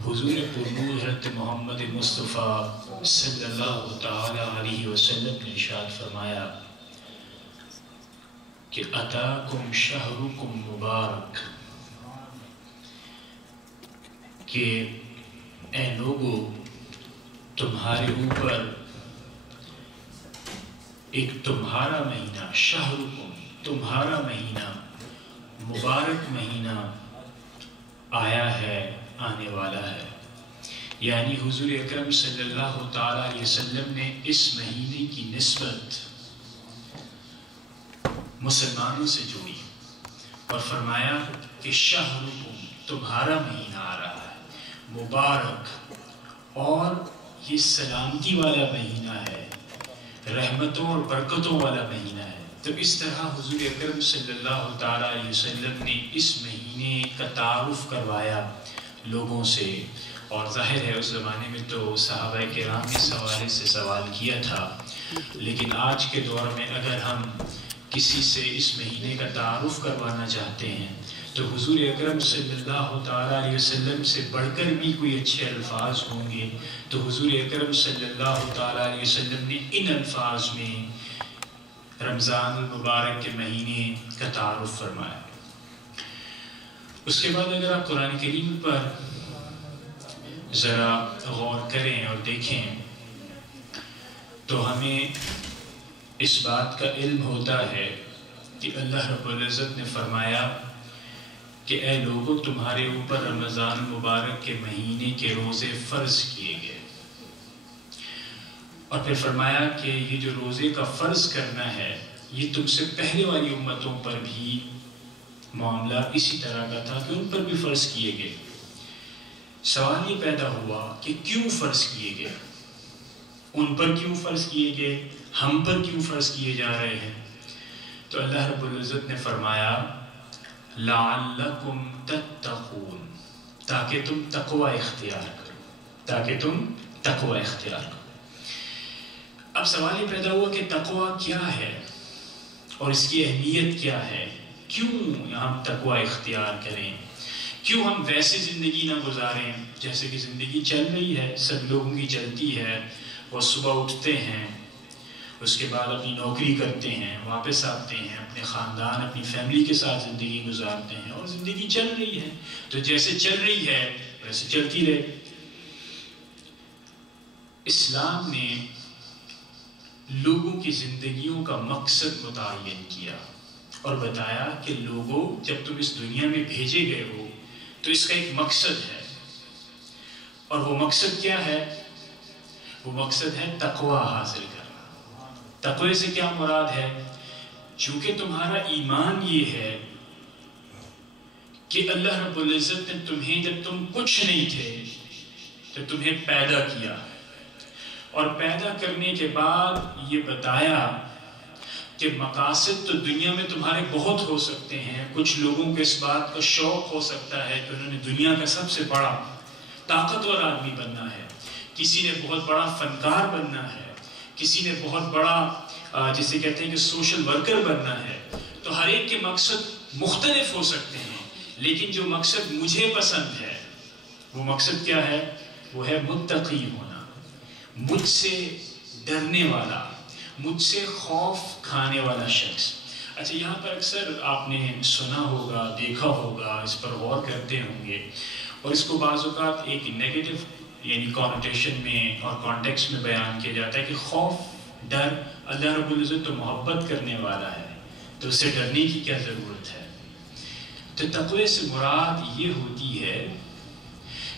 حضور پرنور حضرت محمد مصطفیٰ صلی اللہ تعالی علیہ وسلم نے ارشاد فرمایا کہ اتاکم شہرکم مبارک، کہ اے لوگو تمہارے اوپر ایک تمہارا مہینہ، شہرکم تمہارا مہینہ، مبارک مہینہ آیا ہے، آنے والا ہے۔ یعنی حضور اکرم صلی اللہ تعالی علیہ وسلم نے اس مہینے کی نسبت مسلمانوں سے جوڑی اور فرمایا کہ شہرکم تمہارا مہینہ آ رہا ہے، مبارک، اور یہ سلامتی والا مہینہ ہے، رحمتوں اور برکتوں والا مہینہ ہے۔ تو اس طرح حضور اکرم صلی اللہ تعالی علیہ وسلم نے اس مہینے کا تعارف کروایا لوگوں سے، اور ظاہر ہے اس زمانے میں تو صحابہ کرام اس حوالے سے سوال کیا تھا، لیکن آج کے دور میں اگر ہم کسی سے اس مہینے کا تعارف کروانا چاہتے ہیں تو حضور اکرم صلی اللہ تعالی علیہ وسلم سے بڑھ کر بھی کوئی اچھے الفاظ ہوں گے تو حضور اکرم صلی اللہ تعالی علیہ وسلم نے ان الفاظ میں رمضان المبارک کے مہینے کا تعارف فرمایا۔ اس کے بعد اگر آپ قرآن کریم پر ذرا غور کریں اور دیکھیں تو ہمیں اس بات کا علم ہوتا ہے کہ اللہ رب العزت نے فرمایا کہ اے لوگوں تمہارے اوپر رمضان المبارک کے مہینے کے روزے فرض کیے گئے، اور پھر فرمایا کہ یہ جو روزے کا فرض کرنا ہے یہ تم سے پہلے والی امتوں پر بھی معاملہ اسی طرح کا تھا کہ ان پر بھی فرض کیے گئے۔ سوال یہ پیدا ہوا کہ کیوں فرض کیے گئے، ان پر کیوں فرض کیے گئے، ہم پر کیوں فرض کیے جا رہے ہیں؟ تو اللہ رب العزت نے فرمایا لعلکم تتقون، تاکہ تم تقوی اختیار کرو، تاکہ تم تقوی اختیار کرو۔ اب سوال یہ پیدا ہوا کہ تقوی کیا ہے اور اس کی اہمیت کیا ہے، کیوں ہم تقوی اختیار کریں، کیوں ہم ویسے زندگی نہ گزاریں جیسے کہ زندگی چل رہی ہے، سب لوگوں کی چلتی ہے، وہ صبح اٹھتے ہیں، اس کے بعد اپنی نوکری کرتے ہیں، واپس آتے ہیں، اپنے خاندان اپنی فیملی کے ساتھ زندگی گزارتے ہیں، اور زندگی چل رہی ہے تو جیسے چل رہی ہے ویسے چلتی رہے۔ اسلام نے لوگوں کی زندگیوں کا مقصد متعین کیا اور بتایا کہ لوگوں جب تم اس دنیا میں بھیجے گئے ہو تو اس کا ایک مقصد ہے، اور وہ مقصد کیا ہے؟ وہ مقصد ہے تقوی حاصل کرنا۔ تقوی سے کیا مراد ہے؟ چونکہ تمہارا ایمان یہ ہے کہ اللہ رب العزت نے تمہیں جب تم کچھ نہیں تھے تو تمہیں پیدا کیا، اور پیدا کرنے کے بعد یہ بتایا کہ مقاصد تو دنیا میں تمہارے بہت ہو سکتے ہیں، کچھ لوگوں کو اس بات کا شوق ہو سکتا ہے کہ انہوں نے دنیا کا سب سے بڑا طاقتور آدمی بننا ہے، کسی نے بہت بڑا فنکار بننا ہے، کسی نے بہت بڑا جسے کہتے ہیں کہ سوشل ورکر بننا ہے۔ تو ہر ایک کے مقصد مختلف ہو سکتے ہیں، لیکن جو مقصد مجھے پسند ہے وہ مقصد کیا ہے؟ وہ ہے متقی ہونا، مجھ سے ڈرنے والا، مجھ سے خوف کھانے والا شخص۔ اچھا، یہاں پر اکثر آپ نے سنا ہوگا، دیکھا ہوگا، اس پر غور کرتے ہوں گے، اور اس کو بعض اوقات ایک نیگیٹو یعنی کانوٹیشن میں اور کانٹیکسٹ میں بیان کیا جاتا ہے کہ خوف، ڈر، اللہ رب العزت تو محبت کرنے والا ہے تو اس سے ڈرنے کی کیا ضرورت ہے؟ تو تقوی سے مراد یہ ہوتی ہے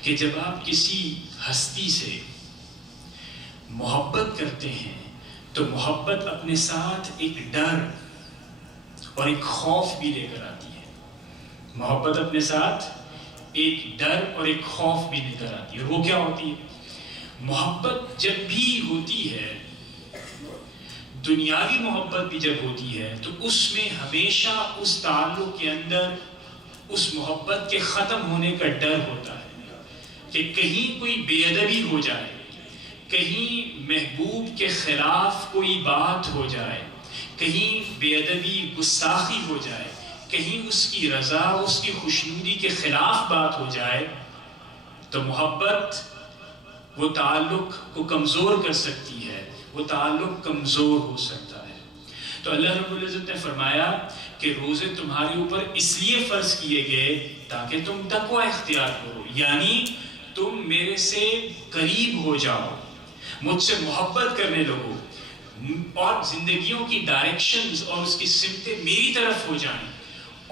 کہ جب آپ کسی ہستی سے محبت کرتے ہیں تو محبت اپنے ساتھ ایک ڈر اور ایک خوف بھی لے کر آتی ہے، محبت اپنے ساتھ ایک ڈر اور ایک خوف بھی لے کر آتی ہے۔ وہ کیا ہوتی ہے؟ محبت جب بھی ہوتی ہے، دنیاوی محبت بھی جب ہوتی ہے تو اس میں ہمیشہ اس تعلق کے اندر اس محبت کے ختم ہونے کا ڈر ہوتا ہے کہ کہیں کوئی بے ادبی ہو جائے، کہیں محبوب کے خلاف کوئی بات ہو جائے، کہیں بے ادبی گستاخی ہو جائے، کہیں اس کی رضا، اس کی خوشنودی کے خلاف بات ہو جائے تو محبت وہ تعلق کو کمزور کر سکتی ہے، وہ تعلق کمزور ہو سکتا ہے۔ تو اللہ رب العزت نے فرمایا کہ روزے تمہارے اوپر اس لیے فرض کیے گئے تاکہ تم تقوی اختیار کرو، یعنی تم میرے سے قریب ہو جاؤ، مجھ سے محبت کرنے لگو، اور زندگیوں کی ڈائریکشنز اور اس کی سمتیں میری طرف ہو جائیں،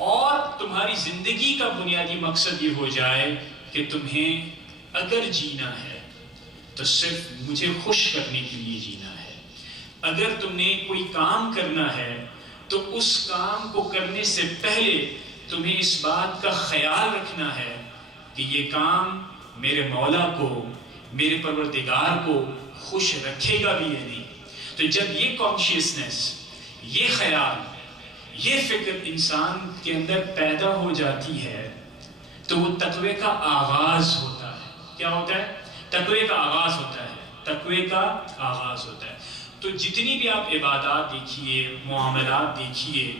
اور تمہاری زندگی کا بنیادی مقصد یہ ہو جائے کہ تمہیں اگر جینا ہے تو صرف مجھے خوش کرنے کے لیے جینا ہے۔ اگر تم نے کوئی کام کرنا ہے تو اس کام کو کرنے سے پہلے تمہیں اس بات کا خیال رکھنا ہے کہ یہ کام میرے مولا کو، میرے پروردگار کو خوش رکھے گا بھی یا نہیں۔ تو جب یہ کانشیسنس، یہ خیال، یہ فکر انسان کے اندر پیدا ہو جاتی ہے تو وہ تقوی کا آغاز ہوتا ہے۔ کیا ہوتا ہے؟ تقوی کا آغاز ہوتا ہے، تقوی کا آغاز ہوتا ہے۔ تو جتنی بھی آپ عبادات دیکھیے، معاملات دیکھیے،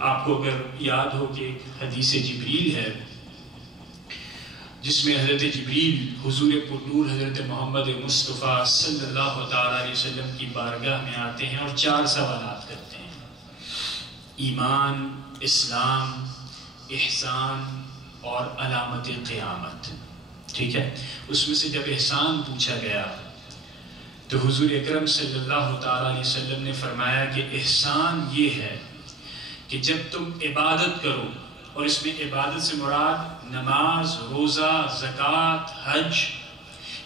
آپ کو اگر یاد ہو کہ حدیث جبریل ہے جس میں حضرت جبریل حضور پرنور حضرت محمد مصطفیٰ صلی اللہ تعالیٰ علیہ وسلم کی بارگاہ میں آتے ہیں اور 4 سوالات کرتے ہیں: ایمان، اسلام، احسان اور علامت قیامت۔ ٹھیک ہے، اس میں سے جب احسان پوچھا گیا تو حضور اکرم صلی اللہ تعالیٰ علیہ وسلم نے فرمایا کہ احسان یہ ہے کہ جب تم عبادت کرو، اور اس میں عبادت سے مراد نماز، روزہ، زکوٰۃ، حج،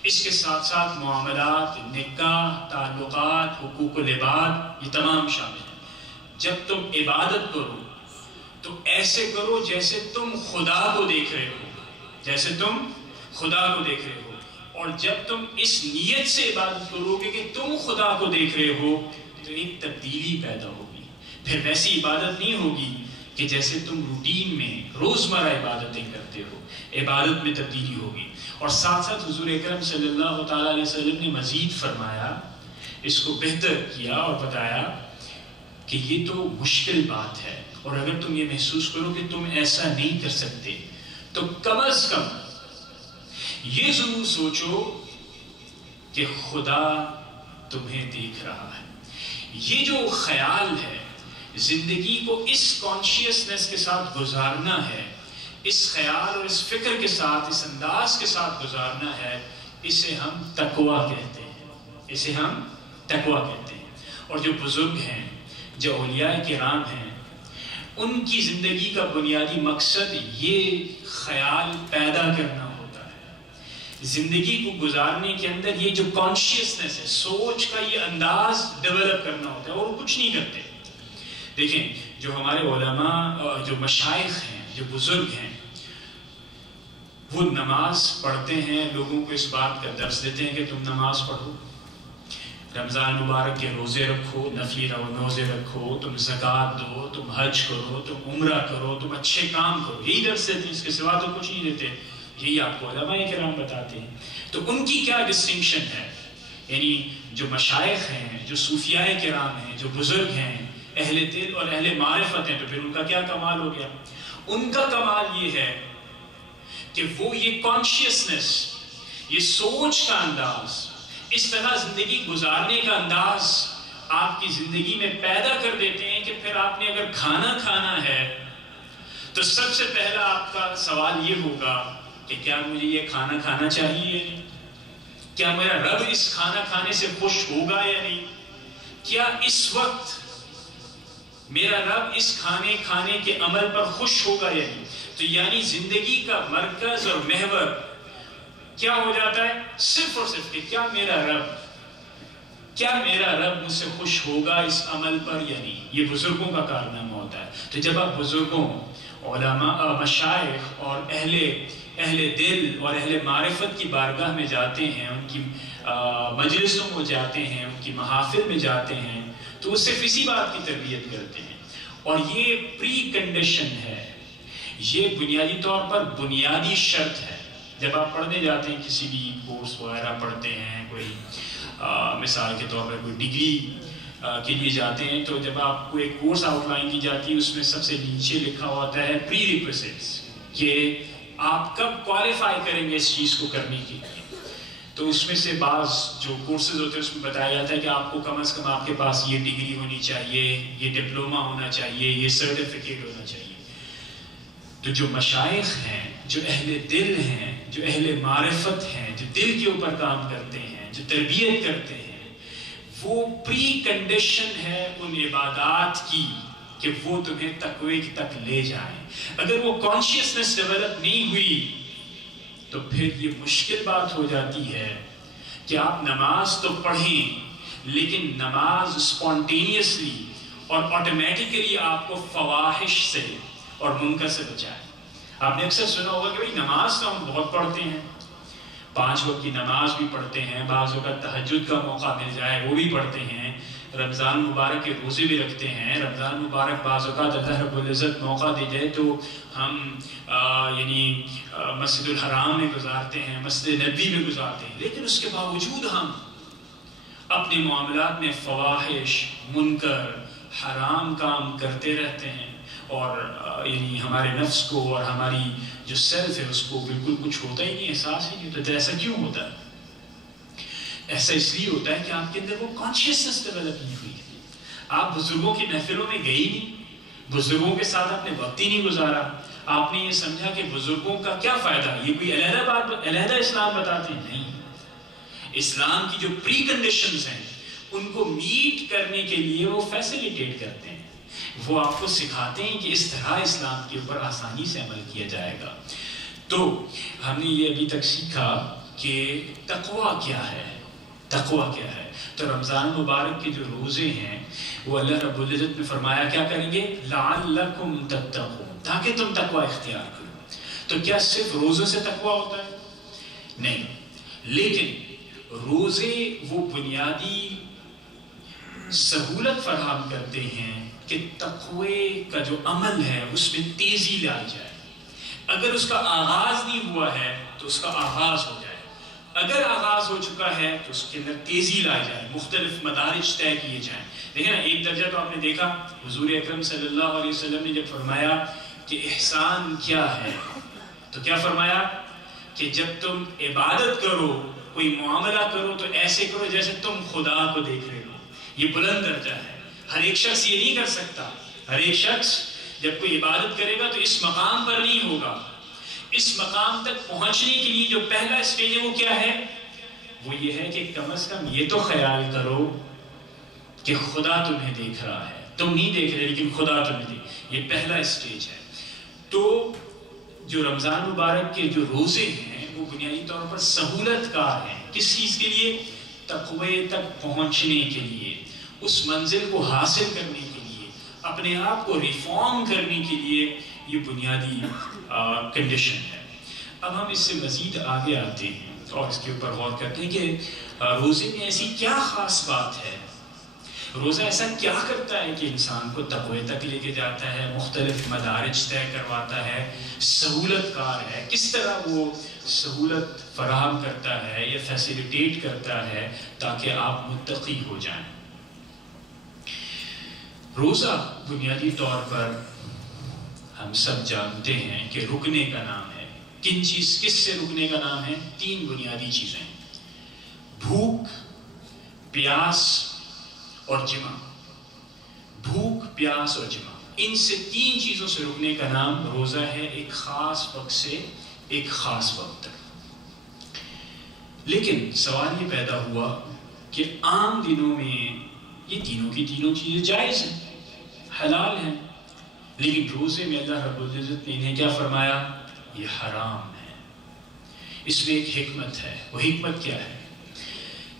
اس کے ساتھ ساتھ معاملات، نکاح، تعلقات، حقوق العباد، یہ تمام شامل ہیں۔ جب تم عبادت کرو تو ایسے کرو جیسے تم خدا کو دیکھ رہے ہو، جیسے تم خدا کو دیکھ رہے ہو، اور جب تم اس نیت سے عبادت کرو گے کہ تم خدا کو دیکھ رہے ہو تو ایک تبدیلی پیدا ہوگی۔ پھر ویسی عبادت نہیں ہوگی کہ جیسے تم روٹین میں روزمرہ عبادتیں کرتے ہو، عبادت میں تبدیلی ہوگی۔ اور ساتھ ساتھ حضور اکرم صلی اللہ تعالیٰ علیہ وسلم نے مزید فرمایا، اس کو بہتر کیا اور بتایا کہ یہ تو مشکل بات ہے، اور اگر تم یہ محسوس کرو کہ تم ایسا نہیں کر سکتے تو کم از کم یہ ضرور سوچو کہ خدا تمہیں دیکھ رہا ہے۔ یہ جو خیال ہے، زندگی کو اس کانشیسنس کے ساتھ گزارنا ہے، اس خیال اور اس فکر کے ساتھ، اس انداز کے ساتھ گزارنا ہے، اسے ہم تقویٰ کہتے ہیں، اسے ہم تقویٰ کہتے ہیں۔ اور جو بزرگ ہیں، جو اولیاء کرام ہیں، ان کی زندگی کا بنیادی مقصد یہ خیال پیدا کرنا ہوتا ہے۔ زندگی کو گزارنے کے اندر یہ جو کانشیسنس ہے، سوچ کا یہ انداز ڈیولپ کرنا ہوتا ہے، اور وہ کچھ نہیں کرتے۔ دیکھیں، جو ہمارے علماء، جو مشائخ ہیں، جو بزرگ ہیں، وہ نماز پڑھتے ہیں، لوگوں کو اس بات کا درس دیتے ہیں کہ تم نماز پڑھو، رمضان مبارک کے روزے رکھو، نفلی روزے رکھو، تم زکوٰۃ دو، تم حج کرو، تم عمرہ کرو، تم اچھے کام کرو، یہی درس دیتے ہیں، اس کے سوا تو کچھ نہیں دیتے۔ یہی آپ کو علماء کرام بتاتے ہیں۔ تو ان کی کیا ڈسٹنکشن ہے؟ یعنی جو مشائخ ہیں، جو صوفیاء کرام ہیں، جو بزرگ ہیں، اہل دل اور اہل معرفت ہیں، تو پھر ان کا کیا کمال ہو گیا؟ ان کا کمال یہ ہے کہ وہ یہ کانشیسنس، یہ سوچ کا انداز، اس طرح زندگی گزارنے کا انداز آپ کی زندگی میں پیدا کر دیتے ہیں کہ پھر آپ نے اگر کھانا کھانا ہے تو سب سے پہلا آپ کا سوال یہ ہوگا کہ کیا مجھے یہ کھانا کھانا چاہیے؟ کیا میرا رب اس کھانا کھانے سے خوش ہوگا یا نہیں؟ کیا اس وقت میرا رب اس کھانے کھانے کے عمل پر خوش ہوگا یا نہیں؟ تو یعنی زندگی کا مرکز اور محور کیا ہو جاتا ہے؟ صرف اور صرف کہ کیا میرا رب مجھ سے خوش ہوگا اس عمل پر یا نہیں؟ یہ بزرگوں کا کارنامہ ہوتا ہے۔ تو جب آپ بزرگوں، علماء، مشائخ اور اہل دل اور اہل معرفت کی بارگاہ میں جاتے ہیں، ان کی مجلسوں میں جاتے ہیں، ان کی محافل میں جاتے ہیں، تو وہ صرف اسی بات کی تربیت کرتے ہیں۔ اور یہ پری کنڈیشن ہے، یہ بنیادی طور پر بنیادی شرط ہے۔ جب آپ پڑھنے جاتے ہیں، کسی بھی کورس وغیرہ پڑھتے ہیں، کوئی مثال کے طور پر کوئی ڈگری کے لیے جاتے ہیں، تو جب آپ کو ایک کورس آؤٹ لائن کی جاتی ہے، اس میں سب سے نیچے لکھا ہوتا ہے پری ریکویزٹس، کہ آپ کب کوالیفائی کریں گے اس چیز کو کرنے کے لیے؟ تو اس میں سے بعض جو کورسز ہوتے ہیں اس میں بتایا جاتا ہے کہ آپ کو کم از کم آپ کے پاس یہ ڈگری ہونی چاہیے، یہ ڈپلوما ہونا چاہیے، یہ سرٹیفکیٹ ہونا چاہیے۔ تو جو مشائخ ہیں، جو اہل دل ہیں، جو اہل معرفت ہیں، جو دل کے اوپر کام کرتے ہیں، جو تربیت کرتے ہیں، وہ پری کنڈیشن ہے ان عبادات کی کہ وہ تمہیں تقوی تک لے جائیں۔ اگر وہ کانشیسنس ڈیولپ نہیں ہوئی تو پھر یہ مشکل بات ہو جاتی ہے کہ آپ نماز تو پڑھیں لیکن نماز اسپونٹینیسلی اور آٹومیٹکلی آپ کو فواحش سے اور منکر سے بچائے۔ آپ نے اکثر سنا ہوگا کہ بھئی نماز تو ہم بہت پڑھتے ہیں، 5 وقت کی نماز بھی پڑھتے ہیں، بعض اوقات تہجد کا موقع مل جائے وہ بھی پڑھتے ہیں، رمضان مبارک کے روزے بھی رکھتے ہیں، رمضان مبارک بعض اوقات اللہ رب العزت موقع دے جائے تو ہم مسجد الحرام میں گزارتے ہیں، مسجد نبوی میں گزارتے ہیں، لیکن اس کے باوجود ہم اپنے معاملات میں فواحش، منکر، حرام کام کرتے رہتے ہیں، اور ہمارے نفس کو اور ہماری جو سیلف ہے اس کو بالکل کچھ ہوتا ہی نہیں، احساس ہی نہیں ہوتا۔ تو ایسا کیوں ہوتا ہے؟ ایسا اس لیے ہوتا ہے کہ آپ کے اندر وہ کانشیسنس ڈیولپ نہیں ہوئی۔ آپ بزرگوں کی محفلوں میں گئے ہی نہیں، بزرگوں کے ساتھ آپ نے وقت ہی نہیں گزارا، آپ نے یہ سمجھا کہ بزرگوں کا کیا فائدہ، یہ کوئی علیحدہ اسلام بتاتے ہیں؟ نہیں، اسلام کی جو پری کنڈیشنز ہیں ان کو میٹ کرنے کے لیے وہ فیسیلیٹیٹ کرتے ہیں، وہ آپ کو سکھاتے ہیں کہ اس طرح اسلام کے اوپر آسانی سے عمل کیا جائے گا۔ تو ہم نے یہ ابھی تک سیکھا کہ تقویٰ کیا ہے، تقویٰ کیا ہے۔ تو رمضان مبارک کے جو روزے ہیں وہ اللہ رب العزت نے فرمایا کیا کریں گے؟ لعلکم تتقون، تاکہ تم تقویٰ اختیار کرو۔ تو کیا صرف روزوں سے تقویٰ ہوتا ہے؟ نہیں، لیکن روزے وہ بنیادی سہولت فراہم کرتے ہیں کہ تقوی کا جو عمل ہے اس میں تیزی لائی جائے۔ اگر اس کا آغاز نہیں ہوا ہے تو اس کا آغاز ہو جائے، اگر آغاز ہو چکا ہے تو اس کے اندر تیزی لائی جائے، مختلف مدارج طے کیے جائیں۔ دیکھیں نا، ایک درجہ تو آپ نے دیکھا حضور اکرم صلی اللہ علیہ وسلم نے جب فرمایا کہ احسان کیا ہے تو کیا فرمایا کہ جب تم عبادت کرو، کوئی معاملہ کرو تو ایسے کرو جیسے تم خدا کو دیکھ رہے ہو۔ یہ بلند درجہ ہے، ہر ایک شخص یہ نہیں کر سکتا۔ ہر ایک شخص جب کوئی عبادت کرے گا تو اس مقام پر نہیں ہوگا۔ اس مقام تک پہنچنے کے لیے جو پہلا اسٹیج ہے وہ کیا ہے؟ وہ یہ ہے کہ کم از کم یہ تو خیال کرو کہ خدا تمہیں دیکھ رہا ہے، تم نہیں دیکھ رہے لیکن خدا تمہیں دیکھ، یہ پہلا اسٹیج ہے۔ تو جو رمضان مبارک کے جو روزے ہیں وہ بنیادی طور پر سہولت کار ہیں، کس چیز کے لیے؟ تقوی تک پہنچنے کے لیے، اس منزل کو حاصل کرنے کے لیے، اپنے آپ کو ریفارم کرنے کے لیے یہ بنیادی کنڈیشن ہے۔ اب ہم اس سے مزید آگے آتے ہیں اور اس کے اوپر غور کرتے ہیں کہ روزے میں ایسی کیا خاص بات ہے، روزہ ایسا کیا کرتا ہے کہ انسان کو تقوی تک لے کے جاتا ہے، مختلف مدارج طے کرواتا ہے، سہولت کار ہے، کس طرح وہ سہولت فراہم کرتا ہے یا فیسیلیٹیٹ کرتا ہے تاکہ آپ متقی ہو جائیں۔ روزہ بنیادی طور پر ہم سب جانتے ہیں کہ رکنے کا نام ہے۔ کس سے رکنے کا نام ہے؟ 3 بنیادی چیزیں، بھوک، پیاس اور جمع۔ بھوک، پیاس اور جمع، ان سے 3 چیزوں سے رکنے کا نام روزہ ہے، ایک خاص وقت سے ایک خاص وقت تک۔ لیکن سوال یہ پیدا ہوا کہ عام دنوں میں یہ تینوں کی تینوں چیزیں جائز ہیں، حلال ہیں، لیکن روزے میں اللہ رب العزت نے انہیں کیا فرمایا؟ یہ حرام ہے۔ اس میں ایک حکمت ہے، وہ حکمت کیا ہے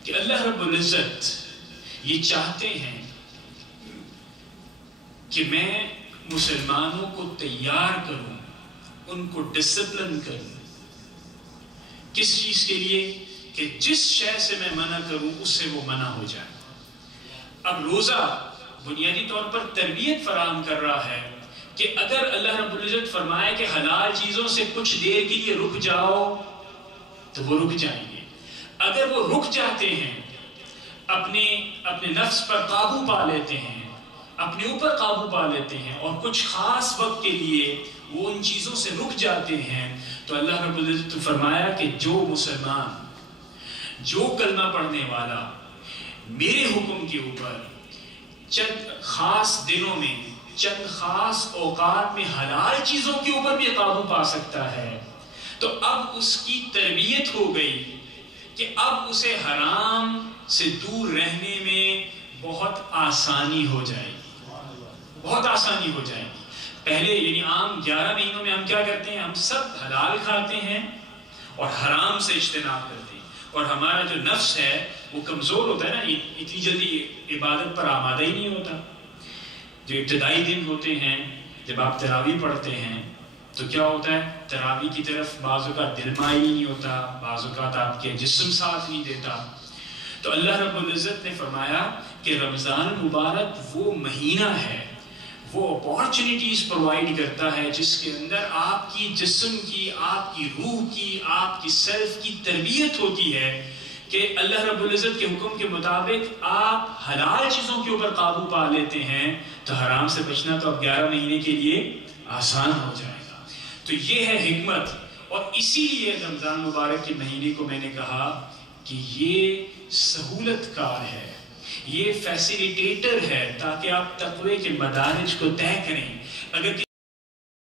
کہ اللہ رب العزت یہ چاہتے ہیں کہ میں مسلمانوں کو تیار کروں، ان کو ڈسپلن کروں۔ کس چیز کے لیے؟ کہ جس شے سے میں منع کروں اس سے وہ منع ہو جائے۔ اب روزہ بنیادی طور پر تربیت فراہم کر رہا ہے کہ اگر اللہ رب العزت فرمائے کہ حلال چیزوں سے کچھ دیر کے لیے رک جاؤ تو وہ رک جائیں گے۔ اگر وہ رک جاتے ہیں، اپنے نفس پر قابو پا لیتے ہیں اپنے اوپر قابو پا لیتے ہیں اور کچھ خاص وقت کے لیے وہ ان چیزوں سے رک جاتے ہیں، تو اللہ رب العزت نے فرمایا کہ جو مسلمان، جو کلمہ پڑھنے والا میرے حکم کے اوپر چند خاص دنوں میں، چند خاص اوقات میں حلال چیزوں کے اوپر بھی قابو پا سکتا ہے، تو اب اس کی تربیت ہو گئی کہ اب اسے حرام سے دور رہنے میں بہت آسانی ہو جائے گی، بہت آسانی ہو جائے گی۔ پہلے یعنی عام 11 مہینوں میں ہم کیا کرتے ہیں؟ ہم سب حلال کھاتے ہیں اور حرام سے اجتناب کرتے ہیں، اور ہمارا جو نفس ہے وہ کمزور ہوتا ہے نا، اتنی جلدی عبادت پر آمادہ ہی نہیں ہوتا۔ جو ابتدائی دن ہوتے ہیں جب آپ تراویح پڑھتے ہیں تو کیا ہوتا ہے؟ تراویح کی طرف بعض اوقات دل مائل نہیں ہوتا، بعض اوقات آپ کے جسم ساتھ نہیں دیتا۔ تو اللہ رب العزت نے فرمایا کہ رمضان مبارک وہ مہینہ ہے، وہ اپارچونیٹیز پرووائڈ کرتا ہے جس کے اندر آپ کی جسم کی، آپ کی روح کی، آپ کی سیلف کی تربیت ہوتی ہے کہ اللہ رب العزت کے حکم کے مطابق آپ حلال چیزوں کے اوپر قابو پا لیتے ہیں، تو حرام سے بچنا تو اب 11 مہینے کے لیے آسان ہو جائے گا۔ تو یہ ہے حکمت، اور اسی لیے رمضان مبارک کے مہینے کو میں نے کہا کہ یہ سہولت کار ہے، یہ فیسیلیٹیٹر ہے تاکہ آپ تقوی کے مدارج کو طے کریں۔ اگر